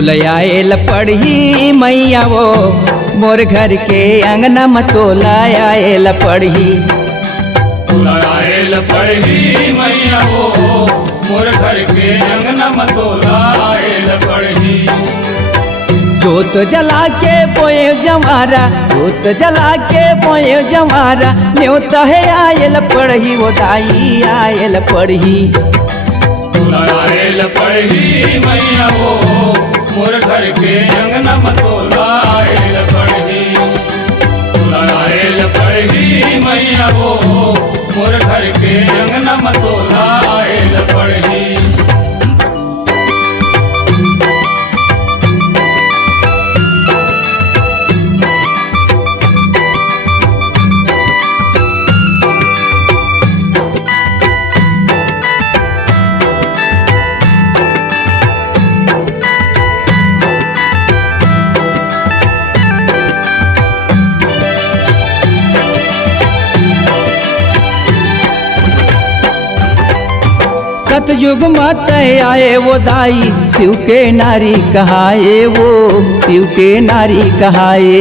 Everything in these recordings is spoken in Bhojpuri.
तोला आए ला पढ़ी मैया वो मोर घर के अंगना में तोला आए ला पढ़ी। तोला आए ला पढ़ी मैया वो मोर घर के अंगना में तोला आए ला पढ़ी। जोत जला के बोए जवारा, जोत जला के बोए जवारा, न्योता है आए ला पढ़ी वो दाई आए ला पढ़ी। तोला आए ला पढ़ी मैया वो मोर घर के अंगना में तोला आए ला पढ़ी। तोला आए ला पढ़ी मैया वो मोर घर के अंगना में तोला आए ला पढ़ी। सतयुग मत आए वो दाई शिव के नारी कहाए वो शिव के नारी कहाए।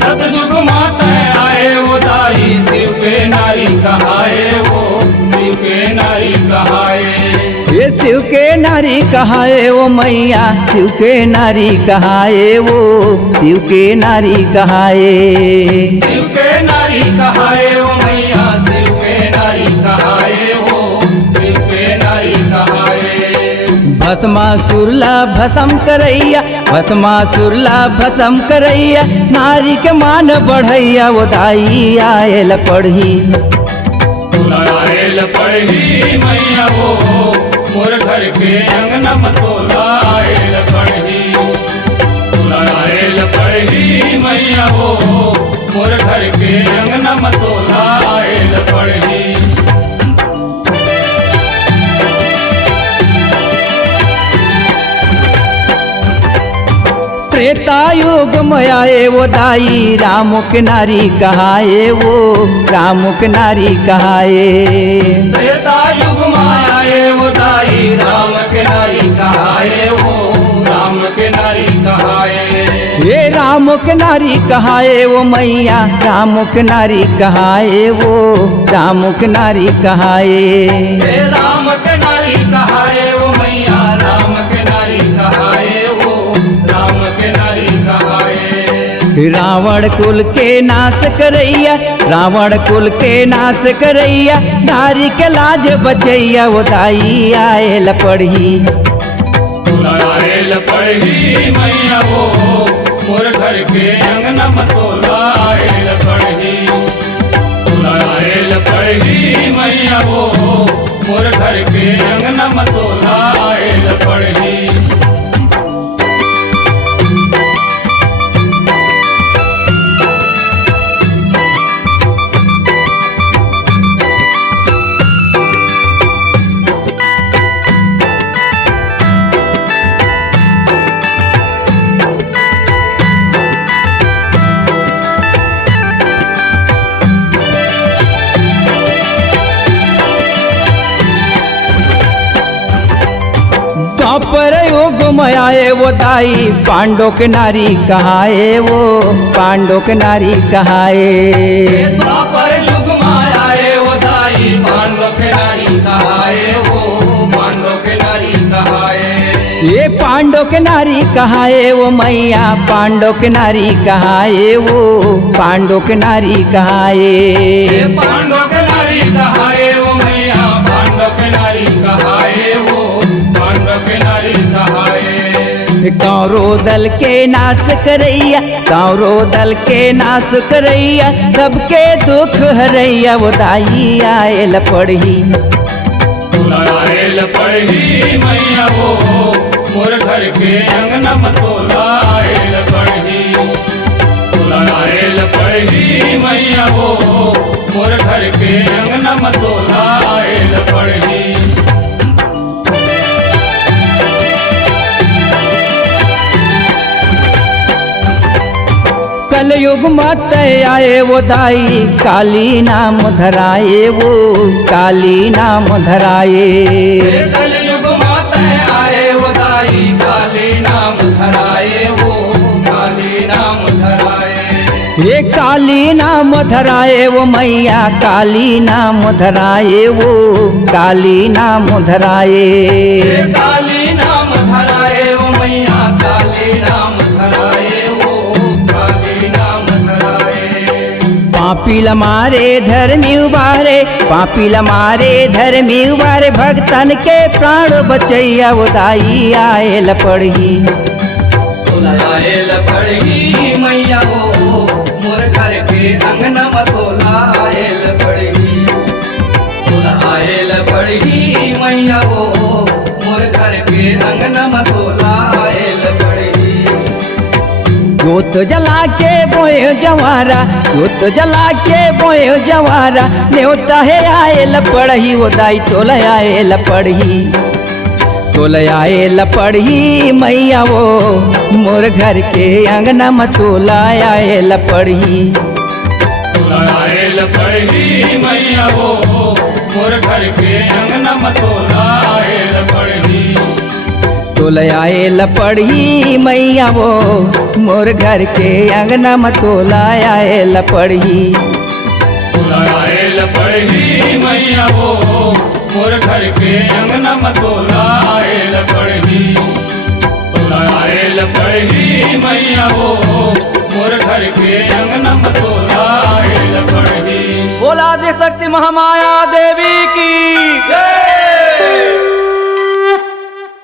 सतयुग मत आए वो दाई शिव के नारी कहाए वो शिव के नारी कहाए। ये शिव के नारी कहाए वो मैया शिव के नारी कहाए वो शिव के नारी कहाए। शिव के नारी कहाए वो मैया शिव के नारी कहाए वो शिव के नारी कहाए। भस्मासुरला भस्म करैया, भस्मासुरला भस्म करैया, नारी के मान बढ़ैया वो दाई आए ला पढ़ी। तोला आए ला पढ़ी मैया वो मोर घर के अंगना में तोला आए ला पढ़ी। तोला आए ला पढ़ी मैया वो मोर घर के अंगना में तोला आए ला पढ़ी। त्रेता युग में आए वो दाई राम के नारी कहाए वो राम के नारी कहाए। त्रेता युग में आए वो दाई राम के नारी कहाए वो राम के नारी कहाए। ये राम के नारी कहाए वो मैया राम के नारी कहाए वो राम के नारी कहाए। हे राम के नारी कहाए वो मैया राम के नारी कहाए वो राम के नारी कहाए। रावण कुल के नाश करैया, रावण कुल के नाश करैया, नारी के लाज बचैया वो दाई आए ला पढ़ी। तोला आए ला पढ़ी मैया वो मोर घर के अंगना में तोला आए ला पढ़ी। तोला आए ला पढ़ी मैया वो मोर घर के अंगना में तोला आए ला पढ़ी। द्वापर युग में आए वो दाई पांडव के नारी कहाए वो पांडव के नारी कहाए। द्वापर युग में आए वो दाई पांडव के नारी कहाए वो पांडव के नारी कहाए। ये पांडव के नारी कहाए वो मैया पांडव के नारी कहाए वो पांडव के नारी कहाए। पांडव के नारी कहाए वो मैया पांडव के नारी कहाए वो पांडव के नारी कहाए। कौरो दल के नाश करैया, कौरो दल के नाश करैया, सबके दुख हरैया वो दाई आए ला पढ़ी। तोला आए ला पढ़ी मैया वो मोर घर के अंगना में तोला आए ला पढ़ी। तोला आए ला पढ़ी मैया वो मोर घर के अंगना में तोला आए ला पढ़ी। कलयुग मत आए वो दाई काली नाम धराए वो काली नाम धराए। कलयुग मत आए वो दाई काली नाम ये काली नाम धराए वो मैया, काली नाम धराए वो, काली नाम धराए। काली नाम धराए वो मैया, काली नाम धराए वो, काली नाम धराए। पापी मारे धर्मी उबारे, पापी मारे धर्मी उबारे, भक्तन के प्राण बचैया वो दाई आए ल पढ़ी। तोला आए ल पढ़ी मैया वो, मोर घर के अंगना में तोला आए ल पढ़ी। तोला आए ल पढ़ी मैया वो, मोर घर के अंगना में तोला आए ल पढ़ी। जोत जला के बोए जवारा, जोत जला के बोए जवारा, न्योता है आए ल पढ़ी वो दाई तोला आए ल पढ़ी। तोला आए ल पढ़ी मैया वो, मोर घर के अंगना में तोला आए ल पढ़ी। तोला आए ल पढ़ी मैया वो, मोर घर के अंगना में तोला आए ल पढ़ी। तोला आए ल पढ़ी मैया वो, मोर घर के अंगना में तोला आए ल पढ़ी। तोला आए ल पढ़ी मैया वो, मोर घर के अंगना में तोला आए ल पढ़ी। तोला आए ल पढ़ी मैया वो, मोर घर के अंगना में तोला आए ल पढ़ी। बोला आदि शक्ति महामाया देवी की।